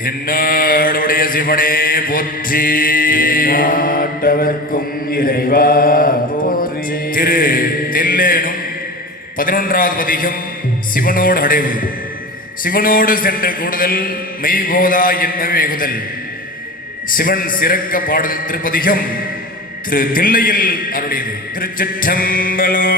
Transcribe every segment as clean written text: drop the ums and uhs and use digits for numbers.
தென்னாடுடைய சிவனே போற்றி, நாட்டவர்க்கும் இறைவா போற்றி. திரு தில்லேனும் 11வது பதிகம் சிவனோடு அடைவு. சிவனோடு சென்று கூடுதல் மெய்போதா என்ப மிகுதல். சிவன் சிறக்க பாடுதல் திருப்பதிகம் திரு தில்லையில் அருளியது. திருச்சிற்றம்பலம்.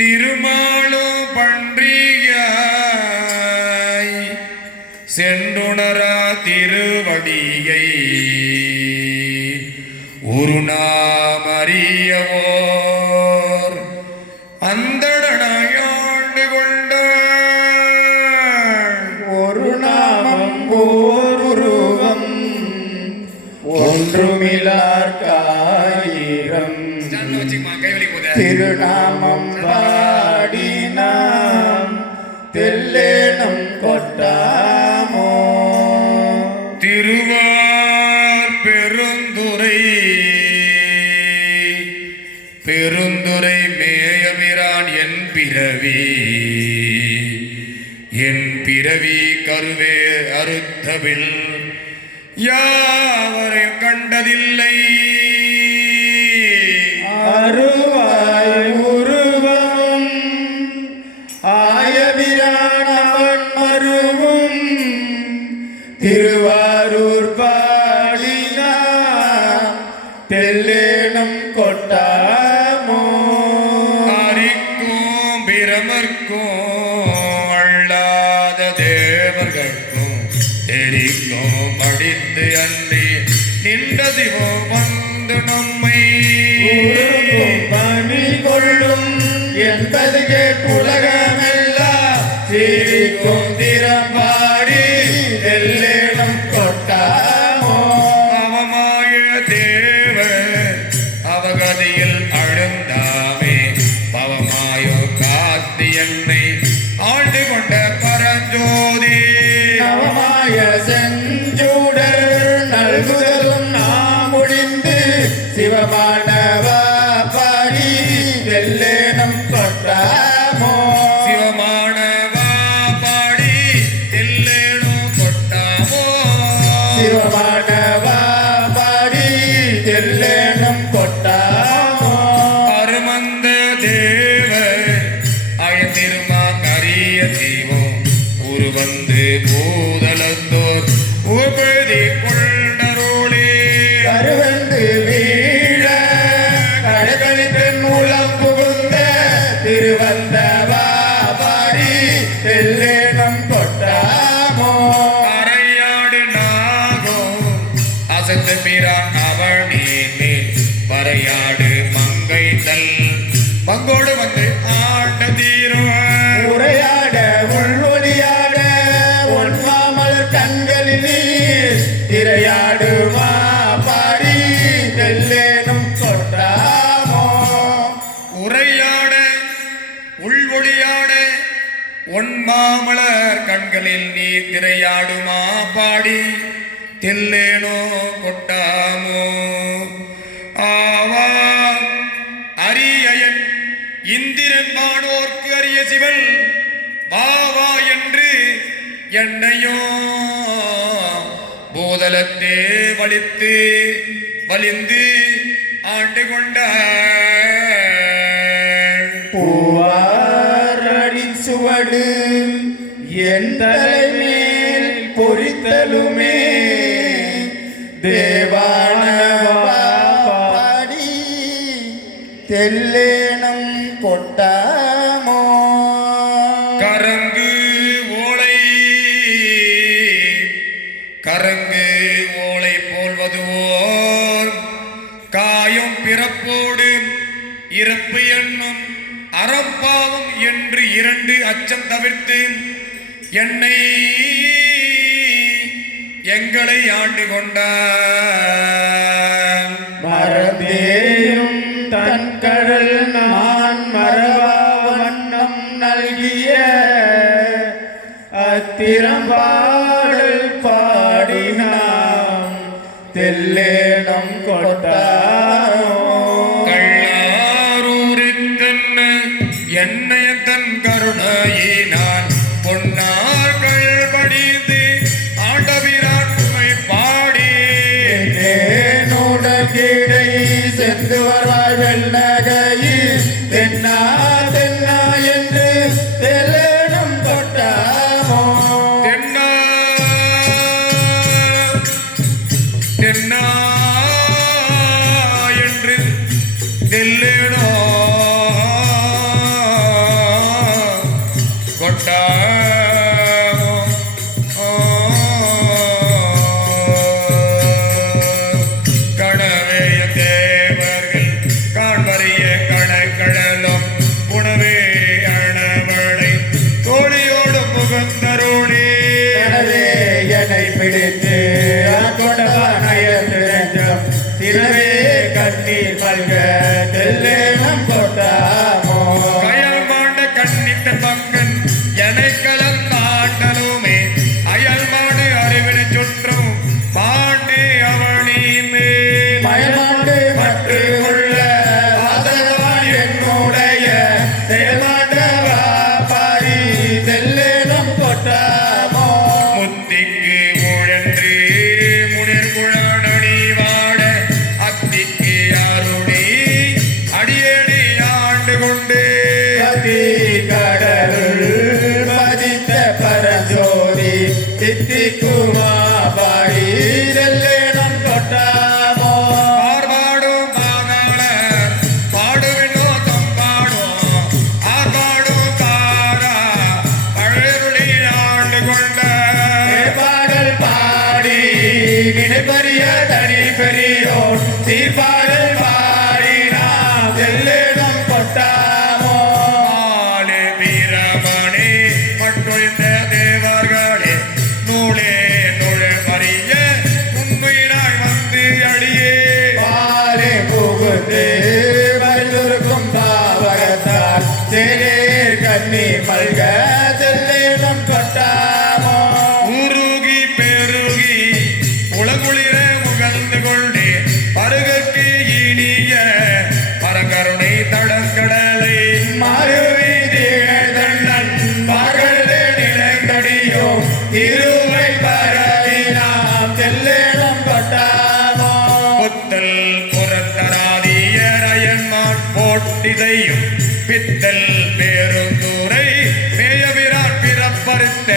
திருமாலோ பன்றியாய் சென்றுணரா திருவடியை ஒரு நாம் அறியவோர் அந்தடனாயாண்டு கொண்ட ஒரு நாமம் ஓர் உருவம் ஒன்றுமிலார்காயிரம் திருநாமம் பாடினாம் தெல்லேனம் கொட்டாமோ. திருவார் பெருந்துரை மேயபிரான் என் பிறவி கருவே அறுத்தபில் யாவரையும் கண்டதில்லை. அருவாய் உருவம் ஆயபிரானவன் மருவும் திருவாரூர் பாடினா தெல்லேனம் கொட்டாமோ. அரிக்கும் பிரமர்க்கும் அல்லாத தேவர்கட்கும் தெரிக்கும் படித்து அன்றி நின்ற சிவம் வந்து நம்மை பணி கொள்ளும் என்பது கேட்டுலகமெல்லாம் சிரிக்கும் திறம்பாடி தெல்லேனம் கொட்டாமோ. அவமாய தேவர் அவகதியில் அழுந்தாமே பவமாயோ காத்து என்னை ஆண்டு கொண்ட பரஞ்சோதி. நவமாய செஞ்சூடர் நல்குதலும் நாம் முடிந்து சிவமானவா பாடி தெல்லேனம் கொட்டாமோ. சிவமானவா பாடி தெல்லேனும் கொட்டாமோ. சிவமானவா பாடி தெல்லேனம் கொட்டாமோ. அருமந்த தேவர் அயந்திருமா கரிய செய்வோம் உருவந்து பூதலத்தோர் உபதி கொண்டரோளே. கருவந்து வீழ கடகணித்தன் மூலம் புகுந்த திருவந்தவா பாடி தெல்லேனம் கொட்டாமோ. அரையாடு நாகம் அசத்து பிரான் அவனே மேல் வரையாடு மங்கை தல் பங்கோடு வந்து ஆண்ட தீரும். உரையாட உள்வொழியாட ஒன்மாமலர் கண்களில் நீர் திரையாடுமா பாடி தெல்லேனம் கொட்டாமோ. உரையாட உள்வொழியாட ஒன்மாமலர் கண்களில் நீ திரையாடுமா பாடி தெல்லேனோ கொட்டாமோ. ஆவா அரியன் இந்திரன் வானோர்க்கு அரிய சிவன் வாவா என்று என்னையோ பூதலத்தே வலிந்து ஆண்டு கொண்ட பூவாரடி சுவடு என் தலைமேல் பொறித்தலுமே தேவானவா பாடி தெல்லேனம் கொட்டாமோ. கரங்கு ஓலை போல்வதுவோர் காயும் பிறப்போடு இறப்பு என்னும் அறப்பாவம் என்று 2 அச்சம் தவிர்த்து எங்களை ஆண்டு கொண்டார். மறந்தேயும் தன் கடல் நான் மறவா வண்ணம் நல்கிய அத்திரம்பாடல் பாடினாம் தெல்லேனம் கொட்டாமோ. கள்ளாரூ என்னைய தன் கருணையினான் பொன்னார்கள் படித்து ஆண்டபிரான் உம்மை பாடி தேனுடகிடை சென்று வருவாய் வெள்ளகையில் தென்னா தென்னா என்று தெல்லேனம் கொட்டாமோ தென்னா தென்னா என்று தெல்லேனோ கொட்டாமோ கணவேய தேவர்கள் காண்பறிய கணக்கடலும் உணவே அணவளை தோழியோடு புகந்தருளே எனவே என்னை பிடித்து கொண்டவானயம் சிறவே கண்ணீர் மல்க தெல்லேனம் கொட்டாமோ கயல் மாண்ட கண்ணித்த பங்கன் எனை கலந்தாண்டலுமே அயல் மாடு அறிவினை சுற்றும் பாண்டே அவனின் மேல் மயமாண்டு மற்ற உள்ள வாசகவான் என்னுடைய செயல்மாண்டவா பாரி தெல்லேனம் கொட்டாமோ முத்திக்கு முழன்று முனிர் குழானடி வாட அத்திக்கு யாருடி அடியடி ஆண்டு கொண்டு கதி கடலுள் பதித்த பரஞ்சோதி தித்திக்குமா பாடி தெல்லேனம் கொட்டாமோ ஆர்பாடும் பாதாள பாடுவினோ தம்பாடும் ஆர்பாடும் தாரா அழகுளி ஆண்டு கொண்ட பாடல் பாடி நினைப்பறிய தனி பெரியோர் சீர்பாடல் பாடி நாம் தெல்லேனம் கொட்டாமோ ஆளு வீரமணி பட்டொழிந்த தேவர்களே நூலே நுழை மறிய உண்மையினாய் வந்து அடியே பாலே புகுந்து வருக்கும் பாவகத்தால் சேரேர் கண்ணீர் மல்க தெல்லேனம் கொட்டாமோ உருகி பெருகி உலகுளிர முகழ்ந்து கொண்டே பருகற்கு இனிய பரகருணை தடங்கடலை மாறுவி தீழ்தண்ணன் மகளே நிலைந்தடியோ இருவை பரவி நாம் தெல்லேனம் கொட்டாமோ புத்தல் புறத்தராதியர் அயன்மான் போட்டிதையும் பித்தல் பேருந்துரை மேயவிரான் பிறப்பறுத்த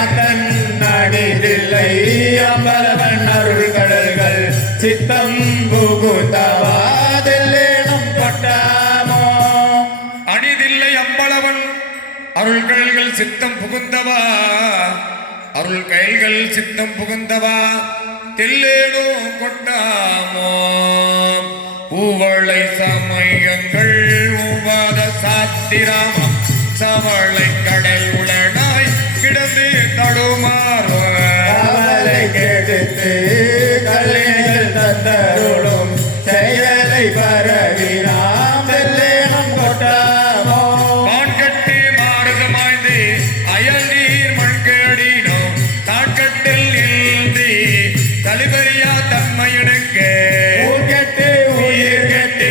அதன் நடிதில்லை அம்பலவன் அருள் கடல்கள் சித்தம் புகுந்தவா தெல்லேனம் கொட்டாமோ அணிதில்லை அம்பளவன் அருள் கயல்கள் சித்தம் புகுந்தவா அருள் கயல்கள் சித்தம் புகுந்தவா தெல்லேனோ கொட்டாமோ பூவளை சமயங்கள் உவாத சாத்திராமம் சவளை கடல் உளனாய் கிடந்து தடுமாறுவ அவளை கெடுத்து கல்லிகள் தந்தருளும் செயலை பரவி நாம் தெல்லேனம் கொட்டாமோ பான்கட்டி மாறுதமாய்ந்து அயல் நீர் மண்கடினோ தாட்கட்டில் இல்தி தலிபரியா தன்மையனுக்கு ஊர் கெட்டு உயிர் கெட்டு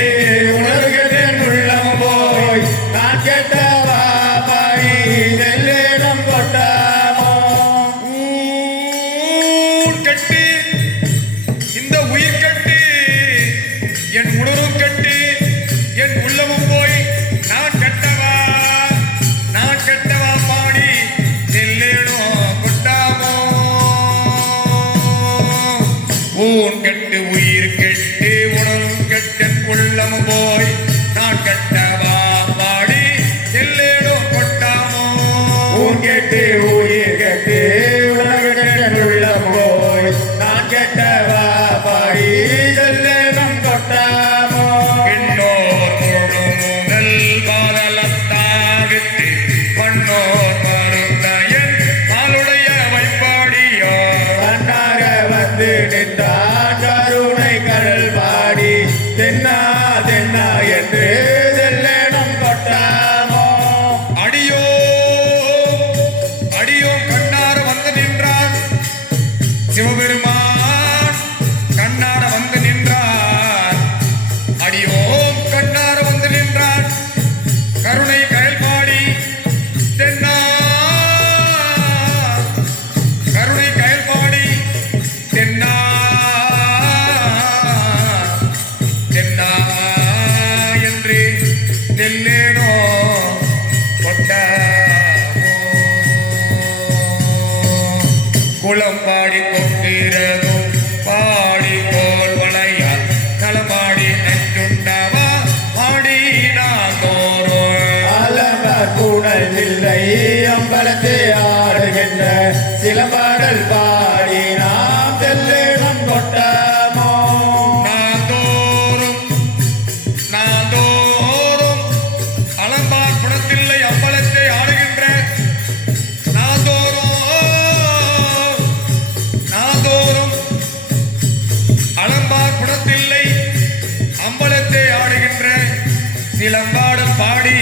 உணர்வு கெட்டேன் உள்ளம் போய் நான் கெட்டவா பாடி தெல்லேனம் கொட்டாமோ ஊர் கட்டி இந்த உயிர் கட்டி என் உணர்வும் கட்டி என் உள்ளமும் போய் நான் கெட்டவா பாடி நெல்லேனோ கொட்டாமோ ஊன் கெட்டு உயிர் கெட்டு உணர்வும் கெட்டன் உள்ளமும் போய் நான் கெட்டவா பாடி நெல்லேனோ கொட்டாமோ ஊர் கெட்டு உயிர் கெட்டு உணர்வு கெட்டேன் உள்ளம் போய் நான் கெட்டவா பாடி தெல்லேனம் கொட்டாமோ பெண்ணோர் முழு முதல் பாதலத்தாவிட்டு பண்ணோர் மருந்தையன் பாலுடைய வைப்பாடியோ கண்ணாக வந்து நின்றான் கருணை கடல் பாடி தென்னா தென்னா என்று தெல்லேனோ கொட்டாமோ குளம்பாடி கொக்கிறதும் பாடி கோல் வளையால் களமாடி நஞ்சுண்டவா பாடி நான் தோறும் அலமர் புனலில்லை அம்பலத்தை ஆடுகின்ற சில பாடல் பாடி நாம் தெல்லேனும் கொட்டாமோ நாதோறும் அலம்பார் புணத்தில்லை அம்பலத்தை ஆடுகின்ற நாதோறும் அலம்பார் புணத்தில்லை அம்பலத்தை ஆடுகின்ற சிலம்பாடும் பாடி